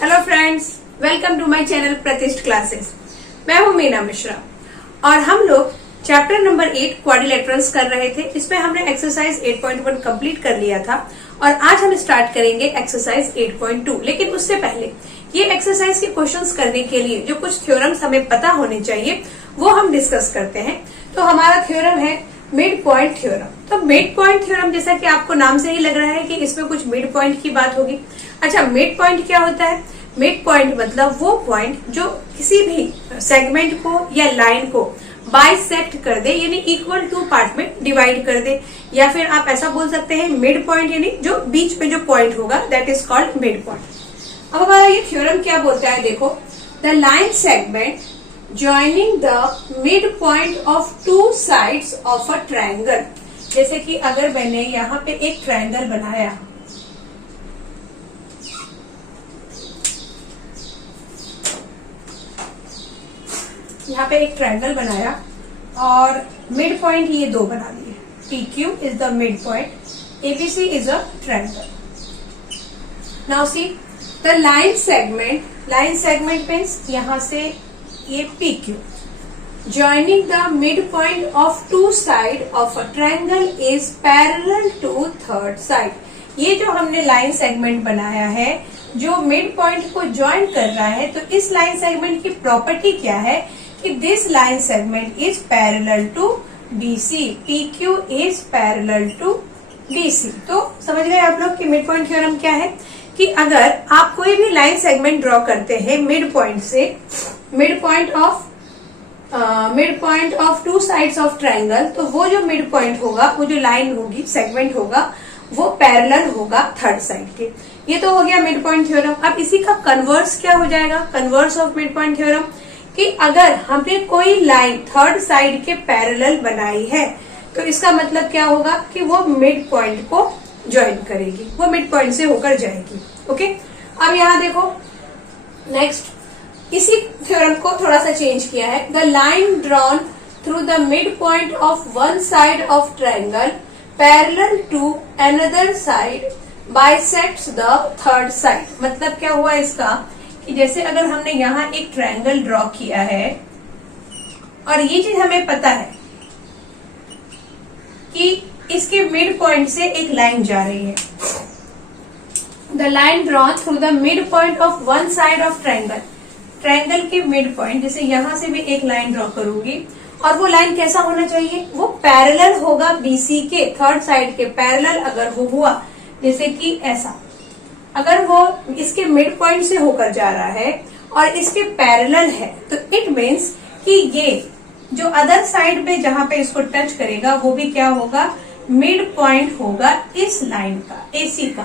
Hello friends, welcome to my channel Pratishth classes. मैं हूं मीना मिश्रा और हम लोग चैप्टर नंबर 8 क्वाड्रिलेटरल्स कर रहे थे। इसमें हमने एक्सरसाइज 8.1 कंप्लीट कर लिया था और आज हम स्टार्ट करेंगे एक्सरसाइज 8.2। लेकिन उससे पहले ये एक्सरसाइज के क्वेश्चंस करने के लिए जो कुछ थ्योरम्स हमें पता होने चाहिए वो हम डिस्कस करते हैं। तो हमारा थ्योरम है मिड पॉइंट थ्योरम। तो मिड पॉइंट थ्योरम, जैसा कि आपको नाम से ही लग रहा है कि इसमें कुछ मिड पॉइंट की बात होगी। अच्छा, मिड पॉइंट क्या होता है? मिड पॉइंट मतलब वो पॉइंट जो किसी भी सेगमेंट को या लाइन को बाइसेक्ट कर दे, यानी इक्वल टू पार्ट में डिवाइड कर दे, या फिर आप ऐसा बोल सकते हैं मिड पॉइंट, यानी जो बीच में जो पॉइंट होगा that is called mid point. अब हमारा ये थ्योरम क्या बोलता है, देखो, the line segment joining the midpoint of two sides of a triangle। जैसे कि अगर मैंने यहाँ पे एक ट्रायंगल बनाया, यहाँ पे एक ट्रायंगल बनाया और मिड पॉइंट ये दो बना दिए। PQ is the mid point, ABC is a triangle. Now see the line segment means यहाँ से ये PQ joining the midpoint of two side of a triangle is parallel to third side। ये जो हमने लाइन सेगमेंट बनाया है जो mid point को ज्वाइन कर रहा है, तो इस लाइन सेगमेंट की प्रॉपर्टी क्या है कि this line segment is parallel to BC। PQ is parallel to BC। तो समझ गए आप लोग कि मिड पॉइंट थ्योरम क्या है कि अगर आप कोई भी लाइन सेगमेंट ड्रॉ करते हैं मिड पॉइंट से, mid point of two sides of triangle, तो वो जो मिड पॉइंट होगा, वो जो लाइन होगी, सेगमेंट होगा, वो पैरेलल होगा थर्ड साइड के। ये तो हो गया मिड पॉइंट थ्योरम। अब इसी का कन्वर्स क्या हो जाएगा, converse of mid point theorem, कि अगर हमने कोई लाइन थर्ड साइड के पैरेलल बनाई है तो इसका मतलब क्या होगा कि वो मिड पॉइंट को ज्वाइन करेगी, वो मिड पॉइंट से होकर जाएगी। ओके, अब यहाँ देखो नेक्स्ट, इसी थ्योरम को थोड़ा सा चेंज किया है। The line drawn through the mid point of one side of triangle parallel to another side bisects the third side. मतलब क्या हुआ इसका कि जैसे अगर हमने यहाँ एक ट्रायंगल ड्रॉ किया है और ये चीज हमें पता है कि इसके मिड पॉइंट से एक लाइन जा रही है। The line drawn through the mid point of one side of triangle, triangle के मिड पॉइंट, जैसे यहां से भी एक लाइन ड्रॉ करूंगी और वो लाइन कैसा होना चाहिए, वो पैरेलल होगा BC के, थर्ड साइड के पैरेलल। अगर वो हुआ जैसे कि ऐसा, अगर वो इसके मिड पॉइंट से होकर जा रहा है और इसके पैरेलल है, तो इट मीन्स कि ये जो अदर साइड पे जहां पे इसको टच करेगा वो भी क्या होगा, मिड पॉइंट होगा इस लाइन का, AC का।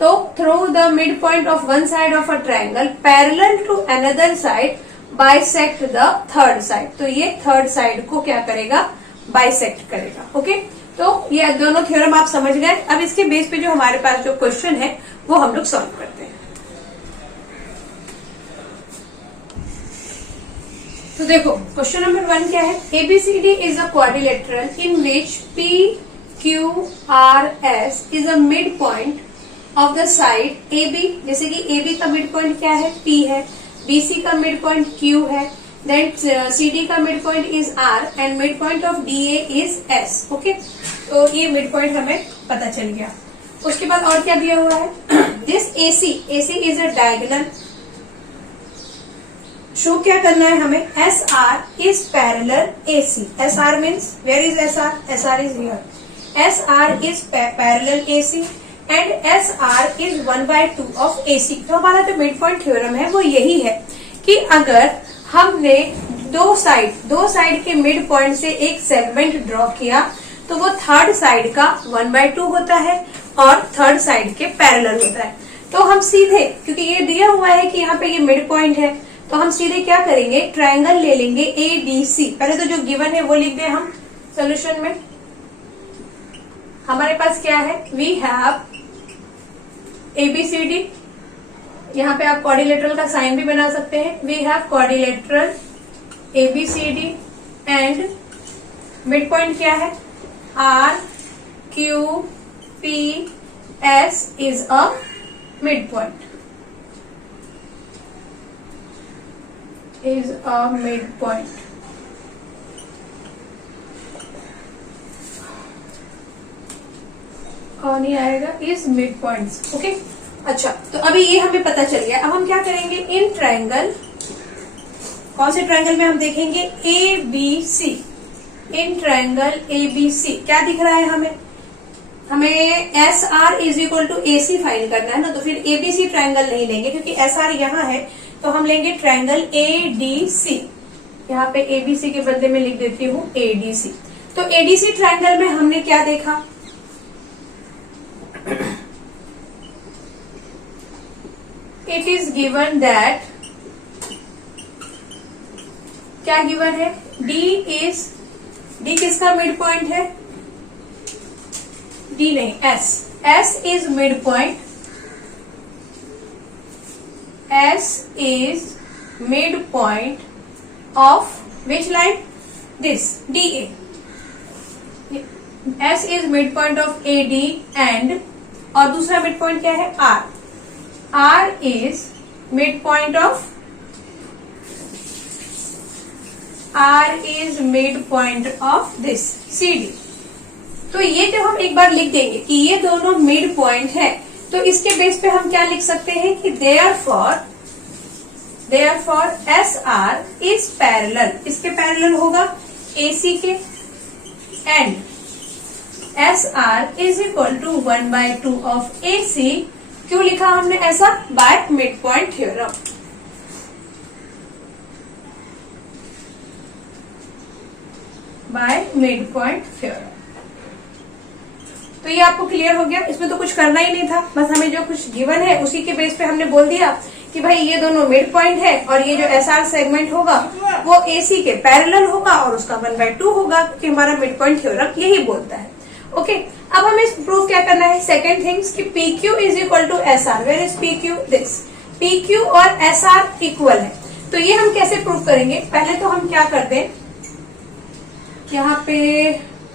तो through the mid point of one side of a triangle parallel to another side bisect the third side. तो ये थर्ड साइड को क्या करेगा, बाइसेक्ट करेगा। ओके, तो ये दोनों थ्योरम आप समझ गए। अब इसके बेस पे जो हमारे पास जो क्वेश्चन है वो हम लोग सॉल्व करते हैं। तो देखो क्वेश्चन नंबर 1 क्या है, ABCD is a quadrilateral in which PQRS is a mid point of the side AB। जैसे कि AB का मिड पॉइंट क्या है, P है, BC का मिड पॉइंट Q है, देन CD का mid point is R and mid point of DA is S। Okay, तो ये मिड पॉइंट हमें पता चल गया। उसके बाद और क्या दिया हुआ है, this AC is a diagonal. Show क्या करना है हमें, SR is parallel AC। SR means where is SR, SR is here. SR is parallel AC and SR is 1/2 of AC। तो हमारा जो मिड पॉइंट थ्योरम है वो यही है कि अगर हमने दो साइड के मिड पॉइंट से एक सेगमेंट ड्रॉ किया तो वो थर्ड साइड का 1/2 होता है और थर्ड साइड के पैरेलल होता है। तो हम सीधे, क्योंकि ये दिया हुआ है कि यहाँ पे ये मिड पॉइंट है, तो हम सीधे क्या करेंगे, ट्रायंगल ले लेंगे ABC। पहले तो जो गिवन है वो लिख दें हम सोल्यूशन में। हमारे पास क्या है, वी हैव ABCD, यहाँ पे आप क्वाड्रिलेटरल का साइन भी बना सकते हैं। We have quadrilateral ABCD and mid point क्या है, RQPS is a mid point. is a midpoint. और नहीं आएगा इज मिड पॉइंट्स. ओके, अच्छा, तो अभी ये हमें पता चल गया. अब हम क्या करेंगे, इन ट्रायंगल, कौन से ट्रायंगल में हम देखेंगे, A B C. In triangle A B C क्या दिख रहा है हमें S R is equal to A C find करना है ना. तो फिर एबीसी ट्रायंगल नहीं लेंगे क्योंकि एस आर यहाँ है, तो हम लेंगे ट्रायंगल ए डी सी. यहाँ पे एबीसी के बदले में लिख देती हूँ एडीसी. तो एडीसी ट्रायंगल में हमने क्या देखा, इट इज गिवन दैट, क्या गिवन है, डी किसका मिड पॉइंट है, डी नहीं, S is mid point, S is mid point of which line, this D A. S is mid point of A D and, और दूसरा mid point क्या है, R. R is mid point of, R is midpoint of this CD. तो ये जो हम एक बार लिख देंगे कि ये दोनों मिड पॉइंट है, तो इसके बेस पे हम क्या लिख सकते हैं कि therefore SR is parallel, इसके पैरेलल होगा AC के, and SR is equal to 1/2 of AC. क्यों लिखा हमने ऐसा, bye mid point theorem. Bye mid point theorem. तो ये आपको क्लियर हो गया. इसमें तो कुछ करना ही नहीं था, बस हमें जो कुछ गिवन है उसी के बेस पे हमने बोल दिया कि भाई ये दोनों मिड पॉइंट है और ये जो एसआर सेगमेंट होगा वो एसी के पैरेलल होगा और उसका 1/2 होगा, क्योंकि हमारा मिड पॉइंट थ्योरम यही बोलता है. ओके, अब हमें प्रूव क्या करना है, सेकेंड थिंग्स कि PQ is equal to SR. Where is PQ, this. PQ और SR इक्वल है. तो ये हम कैसे प्रूव करेंगे, पहले तो हम क्या कर दें, यहाँ पे,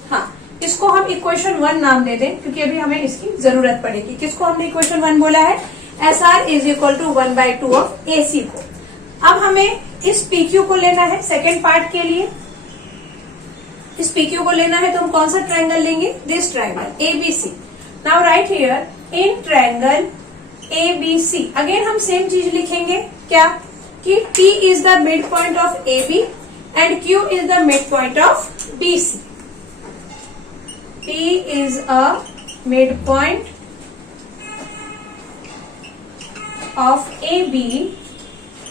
हाँ, इसको हम इक्वेशन 1 नाम दे दें क्योंकि अभी हमें इसकी जरूरत पड़ेगी. किसको हमने इक्वेशन 1 बोला है, SR is equal to 1/2 of AC को. अब हमें इस PQ को लेना है सेकेंड पार्ट के लिए. इस PQ को लेना है तो हम कौन सा ट्रायंगल लेंगे, this triangle ABC. Now right here, in triangle ABC again हम सेम चीज लिखेंगे, क्या, कि P is the mid point of AB and Q is the midpoint of BC. P is a midpoint of AB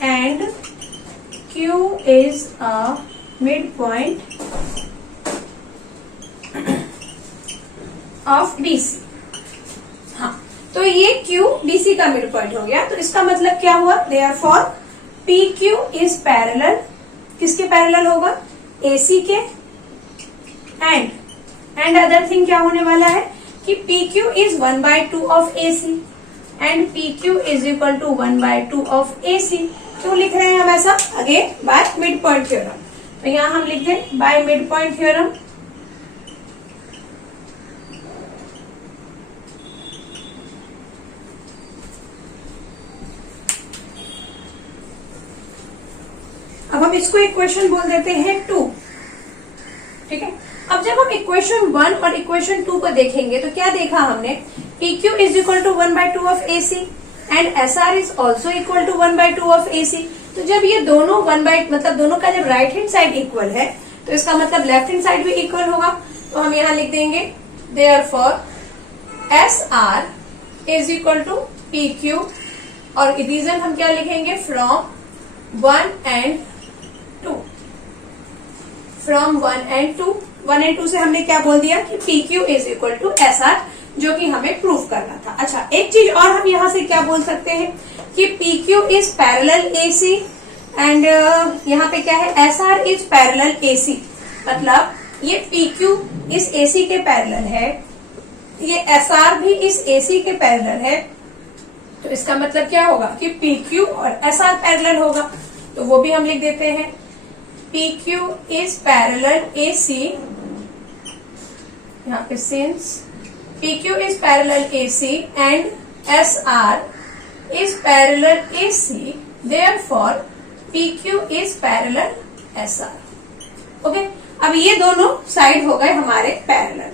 and Q is a midpoint of BC. हाँ, तो ये Q BC का mid point हो गया. तो इसका मतलब क्या हुआ, therefore PQ is parallel, किसके पैरेलल होगा, AC के, एंड अदर थिंग क्या होने वाला है कि PQ is 1/2 of AC and PQ is equal to 1/2 of AC. क्यों लिख रहे हैं हम ऐसा, again by mid point theorem. तो यहाँ हम लिख दें बाय मिड पॉइंट थ्योरम. अब हम इसको इक्वेशन बोल देते हैं 2. ठीक है, अब जब हम इक्वेशन 1 और इक्वेशन 2 को देखेंगे तो क्या देखा हमने, PQ is equal to 1/2 of AC and SR is also equal to 1/2 of AC. तो जब ये दोनों मतलब दोनों का जब राइट हैंड साइड इक्वल है तो इसका मतलब लेफ्ट हैंड साइड भी इक्वल होगा. तो हम यहाँ लिख देंगे therefore SR is equal to PQ, और रीजन हम क्या लिखेंगे, from 1 and 2. From 1 and 2, 1 and 2 से हमने क्या बोल दिया कि PQ is equal to SR, जो कि हमें प्रूफ करना था. अच्छा, एक चीज और हम यहाँ से क्या बोल सकते हैं कि PQ is parallel AC and यहाँ पे क्या है, SR इज पैरेलल AC. मतलब ये PQ इस AC के पैरेलल है, ये SR भी इस AC के पैरेलल है. तो इसका मतलब क्या होगा कि PQ और SR पैरेलल होगा. तो वो भी हम लिख देते हैं, PQ is parallel AC. यहाँ पे since PQ is parallel AC and SR is parallel AC, therefore PQ is parallel SR। Okay, अब ये दोनों साइड हो गए हमारे पैरेलल।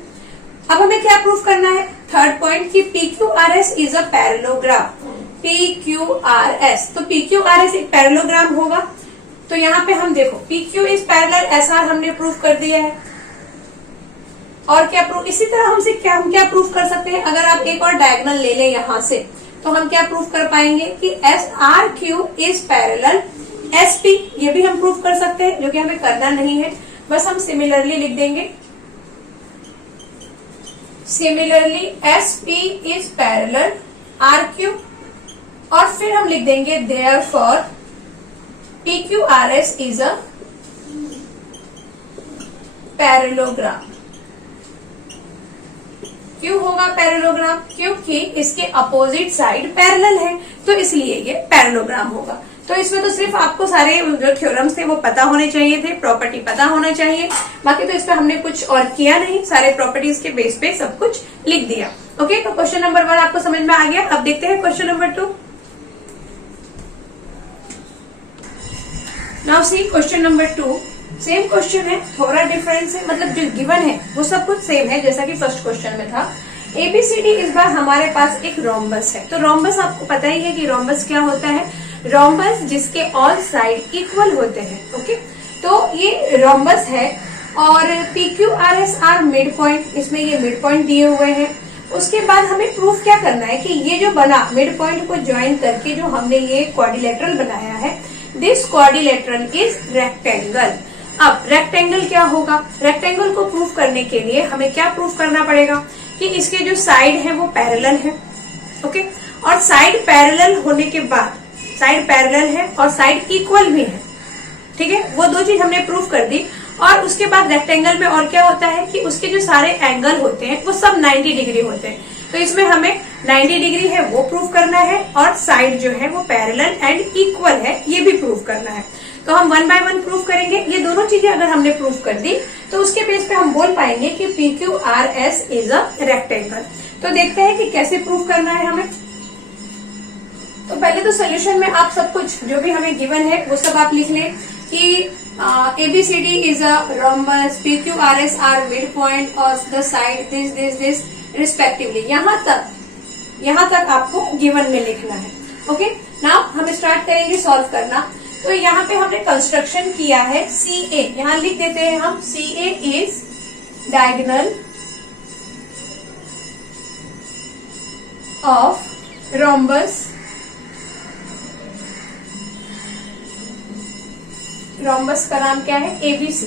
अब हमें क्या प्रूफ करना है? थर्ड पॉइंट कि PQRS is a parallelogram. PQRS, तो PQRS एक पैरेलोग्राम होगा। तो यहाँ पे हम देखो PQ इज पैरेलल SR हमने प्रूफ कर दिया है। और क्या प्रूफ, इसी तरह हम क्या प्रूफ कर सकते हैं? अगर आप एक और डायगोनल ले लें यहां से, तो हम क्या प्रूफ कर पाएंगे कि SRQ इज पैरेलल SP। ये भी हम प्रूफ कर सकते हैं, जो कि हमें करना नहीं है, बस हम सिमिलरली लिख देंगे। Similarly SP is parallel RQ, और फिर हम लिख देंगे therefore PQRS is a parallelogram. क्यों होगा पैरेलोग्राम? क्योंकि इसके अपोजिट साइड पैरेलल है, तो इसलिए ये पैरेलोग्राम होगा। तो इसमें तो सिर्फ आपको सारे जो थ्योरम्स थे वो पता होने चाहिए थे, प्रॉपर्टी पता होना चाहिए, बाकी तो इसमें हमने कुछ और किया नहीं, सारे प्रॉपर्टीज के बेस पे सब कुछ लिख दिया। ओके, तो क्वेश्चन नंबर 1 आपको समझ में आ गया। अब देखते हैं question number 2। Now see question number 2, same question है, थोड़ा डिफरेंस है, मतलब जो गिवन है वो सब कुछ सेम है जैसा कि फर्स्ट क्वेश्चन में था। ABCD इस बार हमारे पास एक रोम्बस है। तो रोम्बस आपको पता ही है कि रोम्बस क्या होता है? रोम्बस जिसके ऑल साइड इक्वल होते हैं। ओके, तो ये रोम्बस है और PQRS आर मिड पॉइंट, इसमें ये मिड पॉइंट दिए हुए हैं। उसके बाद हमें प्रूफ क्या करना है कि ये जो बना मिड पॉइंट को ज्वाइन करके जो हमने ये क्वाड्रिलेटरल बनाया है, दिस क्वाड्रिलेटरल इज रेक्टेंगल। अब रेक्टेंगल क्या होगा? रेक्टेंगल को प्रूफ करने के लिए हमें क्या प्रूफ करना पड़ेगा कि इसके जो साइड है वो पैरेलल है। ओके, और साइड पैरेलल होने के बाद, साइड पैरेलल है और साइड इक्वल भी है, ठीक है, वो दो चीज हमने प्रूफ कर दी। और उसके बाद रेक्टेंगल में और क्या होता है कि उसके जो सारे एंगल होते हैं वो सब 90 डिग्री होते हैं। तो इसमें हमें 90 डिग्री है वो प्रूफ करना है, और साइड जो है वो पैरेलल एंड इक्वल है ये भी प्रूफ करना है। तो हम 1 बाय 1 प्रूफ करेंगे। ये दोनों चीजें अगर हमने प्रूफ कर दी तो उसके बेस पे हम बोल पाएंगे कि PQRS इज अ रेक्टेंगल। तो देखते हैं कि कैसे प्रूफ करना है हमें। तो पहले तो सोल्यूशन में आप सब कुछ जो भी हमें गिवन है वो सब आप लिख लें कि ABCD is a rhombus, PQRS are mid point of the side this respectively. यहाँ तक आपको गिवन में लिखना है। ओके, नाउ हम स्टार्ट करेंगे सॉल्व करना। तो यहाँ पे हमने कंस्ट्रक्शन किया है CA, यहाँ लिख देते हैं हम CA is diagonal of rhombus. Rhombus का नाम क्या है? ABC।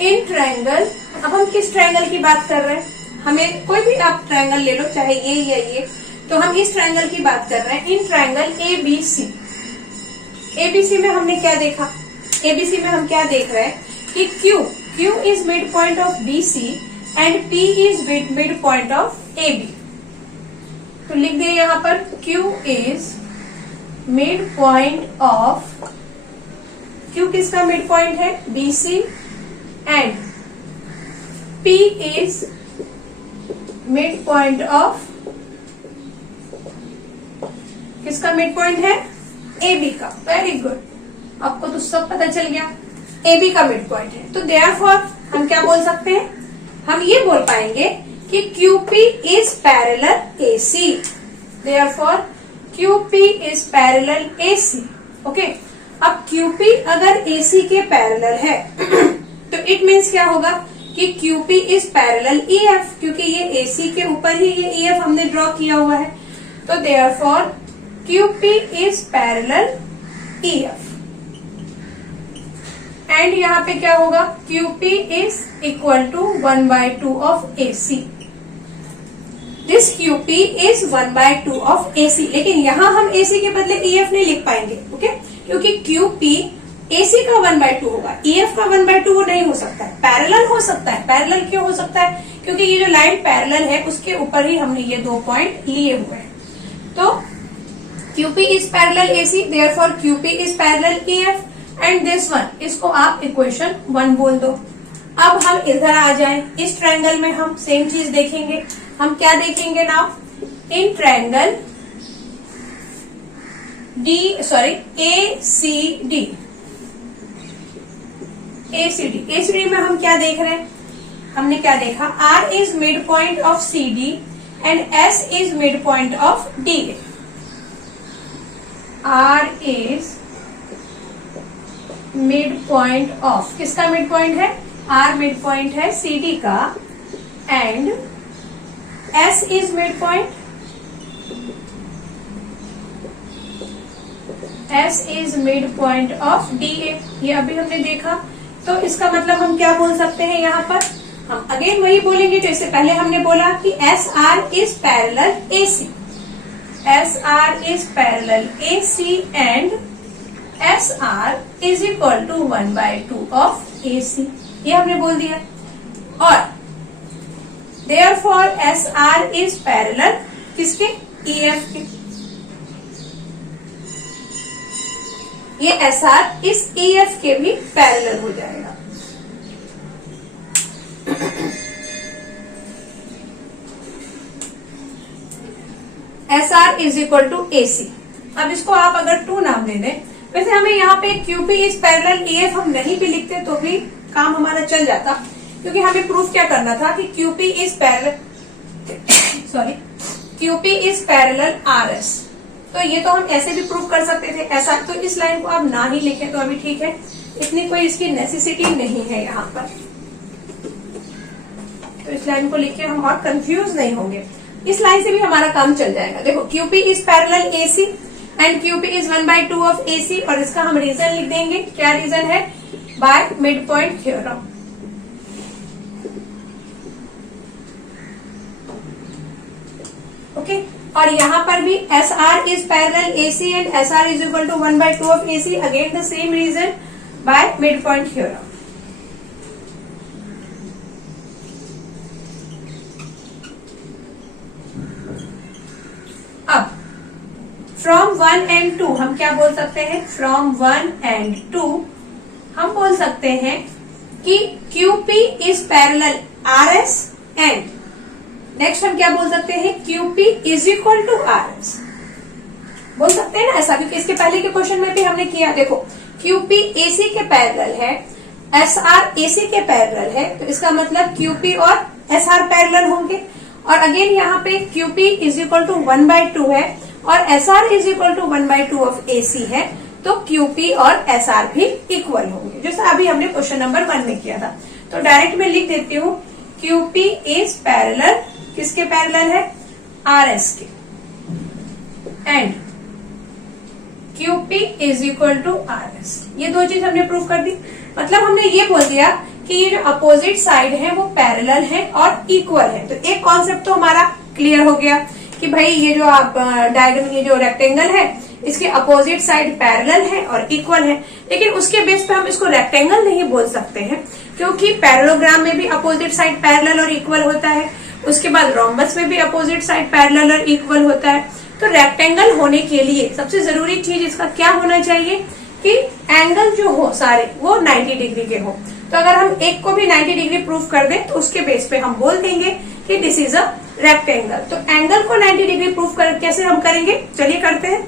इन ट्रायंगल, अब हम किस ट्रायंगल की बात कर रहे हैं? हमें कोई भी आप ट्रायंगल ले लो, चाहे ये या ये, तो हम इस ट्रायंगल की बात कर रहे हैं, इन ट्रायंगल ABC। ABC में हमने क्या देखा? ABC में हम क्या देख रहे हैं कि Q is mid point of BC and P is mid point of AB। तो लिख दिए यहाँ पर Q is mid point of, Q किसका मिड पॉइंट है? BC, and P is mid point of, किसका मिड पॉइंट है? AB का। वेरी गुड, आपको तो सब पता चल गया, AB का मिड पॉइंट है। तो देयरफॉर हम क्या बोल सकते हैं? हम ये बोल पाएंगे कि QP is parallel AC। Therefore QP is parallel AC। Okay, अब QP अगर AC के पैरेलल है तो इट मीन्स क्या होगा कि QP इज पैरेलल EF, क्योंकि ये AC के ऊपर ही ये EF हमने ड्रॉ किया हुआ है। तो therefore QP is parallel EF, and यहाँ पे क्या होगा? QP is equal to 1/2 of AC। This QP is 1/2 of AC, लेकिन यहाँ हम AC के बदले EF नहीं लिख पाएंगे। ओके, क्योंकि QP AC का 1/2 होगा, EF का 1/2 वो नहीं हो सकता है। पैरेलल हो सकता है। पैरेलल क्यों हो सकता है? क्योंकि ये जो लाइन पैरेलल है उसके ऊपर ही हमने ये 2 पॉइंट लिए हुए हैं। तो QP is parallel AC, therefore QP is parallel EF, and this one, इसको आप इक्वेशन 1 बोल दो। अब हम इधर आ जाएं, इस ट्रायंगल में हम सेम चीज देखेंगे। हम क्या देखेंगे now? In triangle ACD। ACD में हम क्या देख रहे हैं, हमने क्या देखा, R is mid point of CD and S is mid point of DA। R is mid point of, किसका मिड पॉइंट है, R मिड पॉइंट है CD का, and S is mid point, S is mid point of DA। ये अभी हमने देखा, तो इसका मतलब हम क्या बोल सकते हैं यहाँ पर, हम अगेन वही बोलेंगे जो इससे पहले हमने बोला कि SR is parallel AC, SR is parallel AC and SR is equal to 1/2 of AC, ये हमने बोल दिया। और therefore SR इज पैरेलल किसके, EF के, ये SR इस EF के भी पैरेलल हो जाएगा। SR is equal to AC। अब इसको आप अगर 2 नाम दे दें, वैसे हमें यहाँ पे QP इज पैरेलल EF हम नहीं भी लिखते तो भी काम हमारा चल जाता, क्योंकि हमें प्रूफ क्या करना था कि QP इज पैरेलल RS। तो ये तो हम ऐसे भी प्रूफ कर सकते थे ऐसा, तो इस लाइन को आप ना ही लिखें तो अभी ठीक है, इतनी कोई इसकी नेसेसिटी नहीं है यहाँ पर, तो इस लाइन को लिखे हम और कंफ्यूज नहीं होंगे, इस लाइन से भी हमारा काम चल जाएगा। देखो QP is parallel AC and QP is 1/2 of AC, और इसका हम रीजन लिख देंगे, क्या रीजन है, by mid point theorem. Okay, और यहाँ पर भी SR is parallel AC and SR is equal to 1/2 of AC, again the same reason, by mid point theorem. अब फ्रॉम 1 एंड 2 हम क्या बोल सकते हैं, फ्रॉम 1 एंड 2 हम बोल सकते हैं कि QP is parallel RS and next हम क्या बोल सकते हैं, QP is equal to RS बोल सकते हैं ना ऐसा, क्योंकि इसके पहले के क्वेश्चन में भी हमने किया। देखो QP AC के पैरेलल है, SR AC के पैरेलल है, तो इसका मतलब QP और SR पैरेलल होंगे। और अगेन यहाँ पे QP इज इक्वल टू 1/2 है और SR is equal to 1/2 of AC है, तो QP और SR भी इक्वल होंगे, जैसा अभी हमने क्वेश्चन नंबर 1 में किया था। तो डायरेक्ट में लिख देती हूँ, QP इज पैरेलल, किसके पैरेलल है, RS के, and QP is equal to RS। ये दो चीज हमने प्रूव कर दी, मतलब हमने ये बोल दिया कि ये जो अपोजिट साइड है वो पैरेलल है और इक्वल है। तो एक कॉन्सेप्ट तो हमारा क्लियर हो गया कि भाई ये जो आप डायग्राम, ये जो रेक्टेंगल है इसके अपोजिट साइड पैरेलल है और इक्वल है, लेकिन उसके बेस पे हम इसको रेक्टेंगल नहीं बोल सकते हैं, क्योंकि पैरेललोग्राम में भी अपोजिट साइड पैरेलल और इक्वल होता है, उसके बाद रोम्बस में भी अपोजिट साइड पैरेलल और इक्वल होता है। तो रेक्टेंगल होने के लिए सबसे जरूरी चीज इसका क्या होना चाहिए कि एंगल जो हो सारे वो 90 डिग्री के हो। तो अगर हम एक को भी 90 डिग्री प्रूफ कर दें तो उसके बेस पे हम बोल देंगे कि दिस इज अ रेक्टेंगल। तो एंगल को 90 डिग्री प्रूफ कर कैसे हम करेंगे, चलिए करते हैं।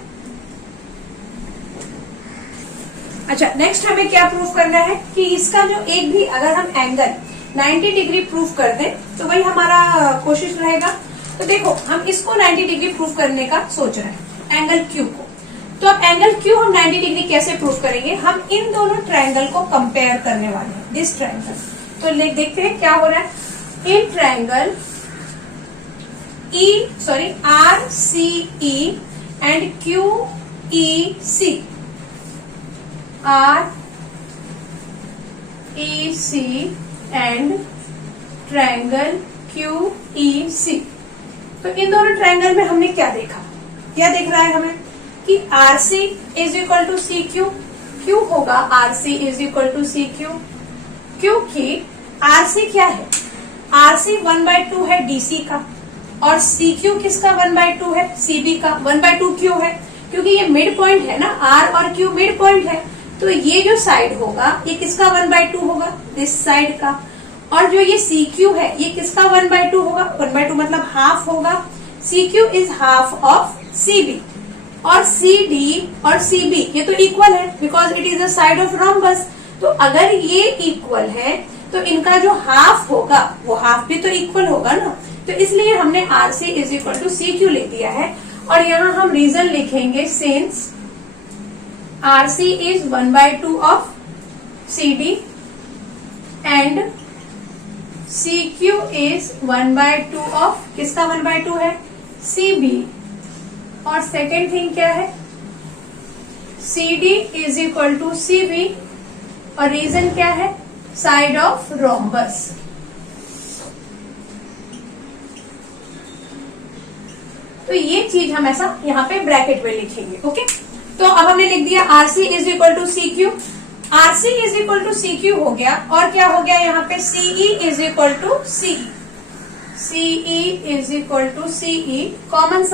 अच्छा, नेक्स्ट हमें क्या प्रूफ करना है कि इसका जो एक भी अगर हम एंगल 90 डिग्री प्रूफ कर दें तो वही हमारा कोशिश रहेगा। तो देखो हम इसको 90 डिग्री प्रूफ करने का सोच रहे हैं, एंगल Q को। तो अब एंगल Q हम 90 डिग्री कैसे प्रूफ करेंगे, हम इन दोनों ट्रायंगल को कंपेयर करने वाले हैं, दिस ट्रायंगल। तो देखते हैं क्या हो रहा है। In triangle RCE and QEC, REC and triangle QEC। तो इन दोनों ट्रायंगल में हमने क्या देखा, क्या देख रहा है हमें कि RC is equal to CQ, क्यों होगा RC is equal to CQ, क्योंकि RC क्या है, RC 1/2 है DC का, और CQ किसका 1/2 है, CB का। 1/2 क्यों है, क्योंकि ये मिड पॉइंट है ना, R और Q मिड पॉइंट है, तो ये जो साइड होगा ये किसका 1/2 होगा, दिस साइड का। और जो ये CQ है ये किसका 1/2 होगा, 1/2 मतलब हाफ होगा, CQ is half of CB। और सी डी और सी बी ये तो इक्वल है because it is the side of rhombus. तो अगर ये इक्वल है तो इनका जो हाफ होगा वो हाफ भी तो इक्वल होगा ना। तो इसलिए हमने R C is equal to C Q ले दिया है और यहाँ हम रीजन लिखेंगे since R C is 1/2 of C D and C Q is 1/2 of किसका 1/2 है सी बी। और सेकेंड थिंग क्या है C D is equal to C B और रीजन क्या है साइड ऑफ रोम्बस। तो ये चीज हम ऐसा यहाँ पे ब्रैकेट में लिखेंगे। ओके, तो अब हमने लिख दिया R C is equal to C Q. R C is equal to C Q हो गया और क्या हो गया यहाँ पे CE is equal to C. CE is equal to CE common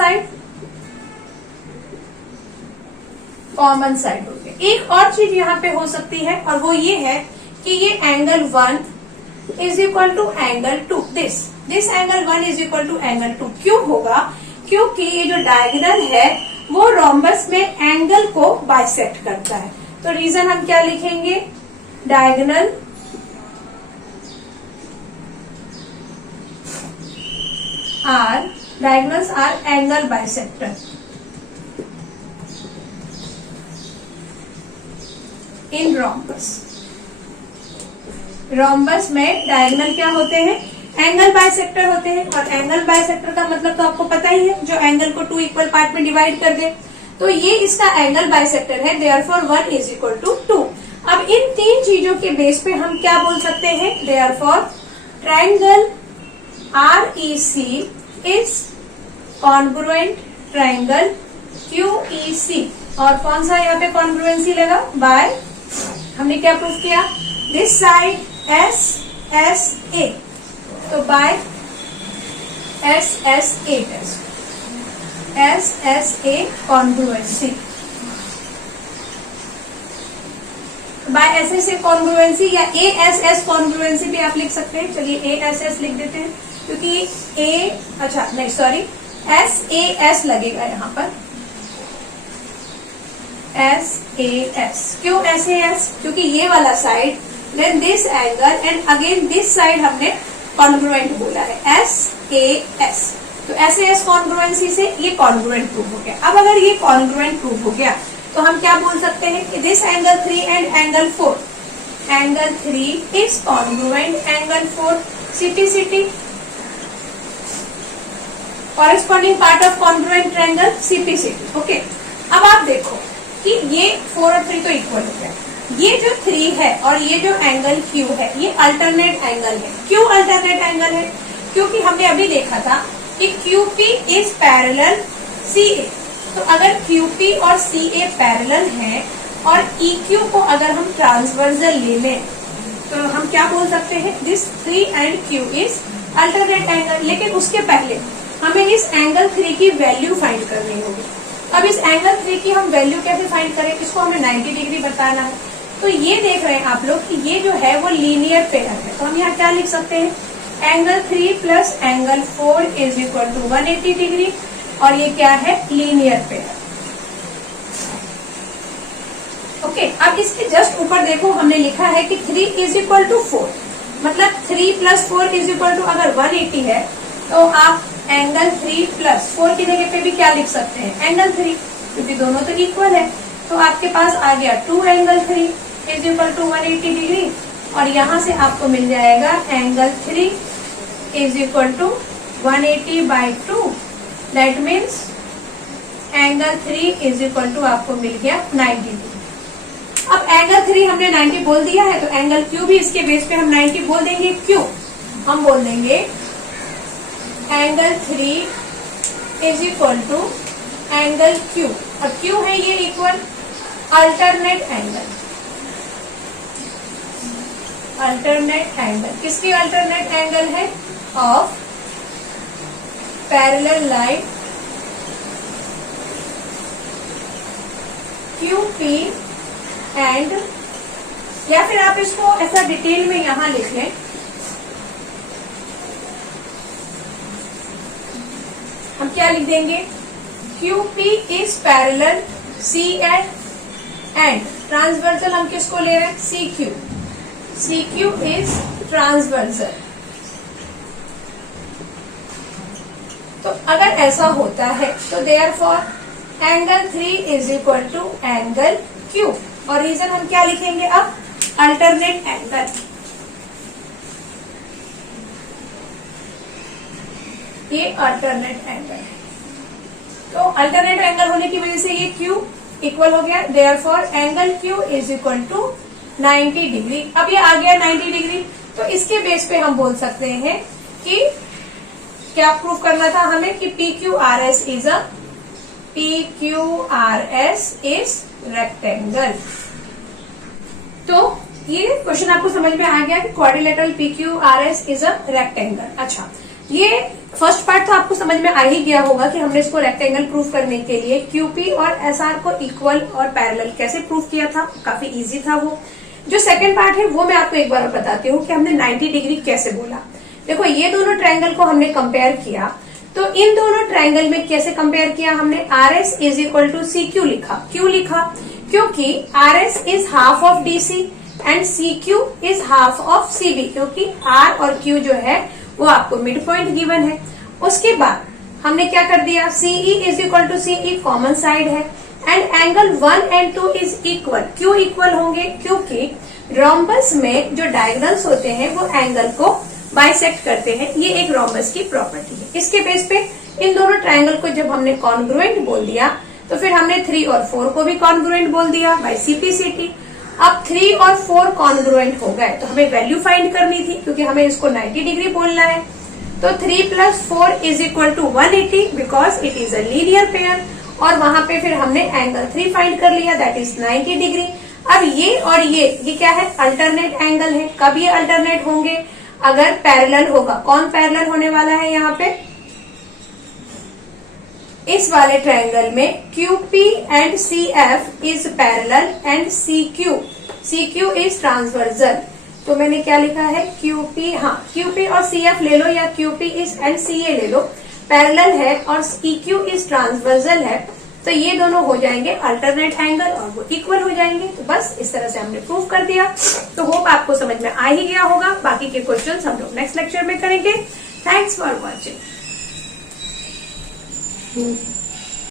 side हो गया। एक और चीज यहाँ पे हो सकती है और वो ये है कि ये angle 1 is equal to angle 2। This angle 1 is equal to angle 2 क्यों होगा? क्योंकि ये जो डायगोनल है वो रोम्बस में एंगल को बाइसेक्ट करता है। तो रीजन हम क्या लिखेंगे diagonal diagonals are angle bisector in rhombus. Rhombus में डायगोनल क्या होते हैं एंगल बाइसेक्टर होते हैं और एंगल बाइसेक्टर का मतलब तो आपको पता ही है जो एंगल को 2 इक्वल पार्ट में डिवाइड कर दे। तो ये इसका एंगल बाइसेक्टर है देयरफॉर 1 इज इक्वल टू 2। अब इन तीन चीजों के बेस पे हम क्या बोल सकते हैं therefore triangle REC is congruent triangle QEC। और कौन सा यहाँ पे कॉन्ग्रुएंसी लगा बाय हमने क्या प्रूफ किया दिस साइड SSA। तो by SSA test SSA congruency by SSA congruency या ASS कॉन्ग्रुएंसी भी आप लिख सकते हैं। चलिए ASS लिख देते हैं क्योंकि SAS लगेगा यहाँ पर SAS। क्यों SAS? क्योंकि ये वाला side then this angle and again this side हमने कॉन्ग्रुएंट बोला है SAS। तो SAS कॉन्ग्रुएंसी से ये कॉन्ग्रुएंट प्रूव हो गया। अब अगर ये कॉन्ग्रुएंट प्रूव हो गया तो हम क्या बोल सकते हैं कि this angle 3 and angle 4 angle 3 is congruent angle 4 CPCT corresponding part of congruent triangle CPCT। Okay, अब आप देखो कि ये 4 और 3 तो इक्वल हो गया। ये जो 3 है और ये जो एंगल Q है ये अल्टरनेट एंगल है। क्यों अल्टरनेट एंगल है? क्योंकि हमने अभी देखा था कि QP इज पैरेलल CA। तो अगर QP और CA पैरेलल हैं और EQ को अगर हम ट्रांसवर्सल ले लें तो हम क्या बोल सकते हैं this 3 and Q is alternate angle. लेकिन उसके पहले हमें इस एंगल 3 की वैल्यू फाइंड करनी होगी। अब इस एंगल 3 की हम वैल्यू कैसे फाइंड करें? इसको हमें 90 डिग्री बताना है। तो ये देख रहे हैं आप लोग कि ये जो है वो लीनियर पेयर है। तो हम यहाँ क्या लिख सकते हैं angle 3 plus angle 4 is equal to 180 degree और ये क्या है लीनियर पेयर। ओके, अब इसके जस्ट ऊपर देखो हमने लिखा है कि 3 इज इक्वल टू 4 मतलब 3 प्लस 4 इज इक्वल टू अगर 180 है तो आप एंगल 3 प्लस 4 की जगह पे भी क्या लिख सकते हैं एंगल 3 क्योंकि दोनों तो इक्वल है। तो आपके पास आ गया 2 angle 3 is equal to 180 degree और यहाँ से आपको मिल जाएगा angle 3 is equal to 180/2 that means angle 3 is equal to आपको मिल गया 90 डिग्री। अब एंगल 3 हमने 90 बोल दिया है तो एंगल Q भी इसके बेस पे हम 90 बोल देंगे। क्यों? हम बोल देंगे angle 3 is equal to angle Q। अब Q है ये equal alternate angle. Alternate angle किसकी अल्टरनेट एंगल है? Of parallel line QP and या फिर आप इसको ऐसा डिटेल में यहां लिख लें हम क्या लिख देंगे QP is parallel CN and transversal हम किसको ले रहे हैं? CQ. CQ is transversal. तो अगर ऐसा होता है तो therefore angle 3 is equal to angle Q. और रीजन हम क्या लिखेंगे अब? Alternate angle. ये अल्टरनेट एंगल है. तो अल्टरनेट एंगल होने की वजह से ये Q इक्वल हो गया. Therefore angle Q is equal to 90 degree. अब ये आ गया 90 डिग्री. तो इसके बेस पे हम बोल सकते हैं कि क्या प्रूफ करना था हमें कि PQRS इज रेक्टेंगल. तो ये क्वेश्चन आपको समझ में आ गया कि quadrilateral PQRS is a rectangle. अच्छा, ये फर्स्ट पार्ट तो आपको समझ में आ ही गया होगा कि हमने इसको रेक्टेंगल प्रूफ करने के लिए QP और SR को इक्वल और पैरेलल कैसे प्रूफ किया था. काफी इजी था वो. जो सेकंड पार्ट है वो मैं आपको एक बार बताती हूँ कि हमने 90 डिग्री कैसे बोला. देखो, ये दोनों ट्रायंगल को हमने कंपेयर किया. तो इन दोनों ट्रायंगल में कैसे कंपेयर किया हमने? RS is equal to CQ लिखा. क्यों लिखा? क्योंकि RS is half of DC and CQ is half of CB. क्योंकि R और Q जो है वो आपको मिड पॉइंट गिवन है. उसके बाद हमने क्या कर दिया? CE is equal to CE common side है and angle 1 and 2 is equal. क्यों इक्वल होंगे? क्योंकि रोम्बस में जो डायगोनल्स होते हैं वो एंगल को बाइसेक्ट करते हैं. ये एक रोम्बस की प्रॉपर्टी है. इसके बेस पे इन दोनों ट्रायंगल को जब हमने कॉन्ग्रुएंट बोल दिया तो फिर हमने 3 और 4 को भी कॉन्ग्रुएंट बोल दिया बाय CPCT. अब 3 और 4 कॉन्ग्रुएंट हो गए तो हमें वैल्यू फाइंड करनी थी क्योंकि हमें इसको 90 डिग्री बोलना है. तो 3 प्लस 4 is equal to 180 because it is a linear pair. और वहां पे फिर हमने एंगल 3 फाइंड कर लिया, दैट इज 90 डिग्री. अब ये और ये क्या है? अल्टरनेट एंगल है. कब ये अल्टरनेट होंगे? अगर पैरेलल होगा. कौन पैरेलल होने वाला है यहाँ पे? इस वाले ट्रायंगल में QP and CF is parallel and CQ is transversal. तो मैंने क्या लिखा है? QP. हाँ, QP और CF ले लो या QP इज एंड CA ले लो. पैरेलल है और CQ इज ट्रांसवर्सल है. तो ये दोनों हो जाएंगे अल्टरनेट एंगल और वो इक्वल हो जाएंगे. तो बस इस तरह से हमने प्रूफ कर दिया. तो होप आपको समझ में आ ही गया होगा. बाकी के क्वेश्चंस हम लोग नेक्स्ट लेक्चर में करेंगे. Thanks for watching.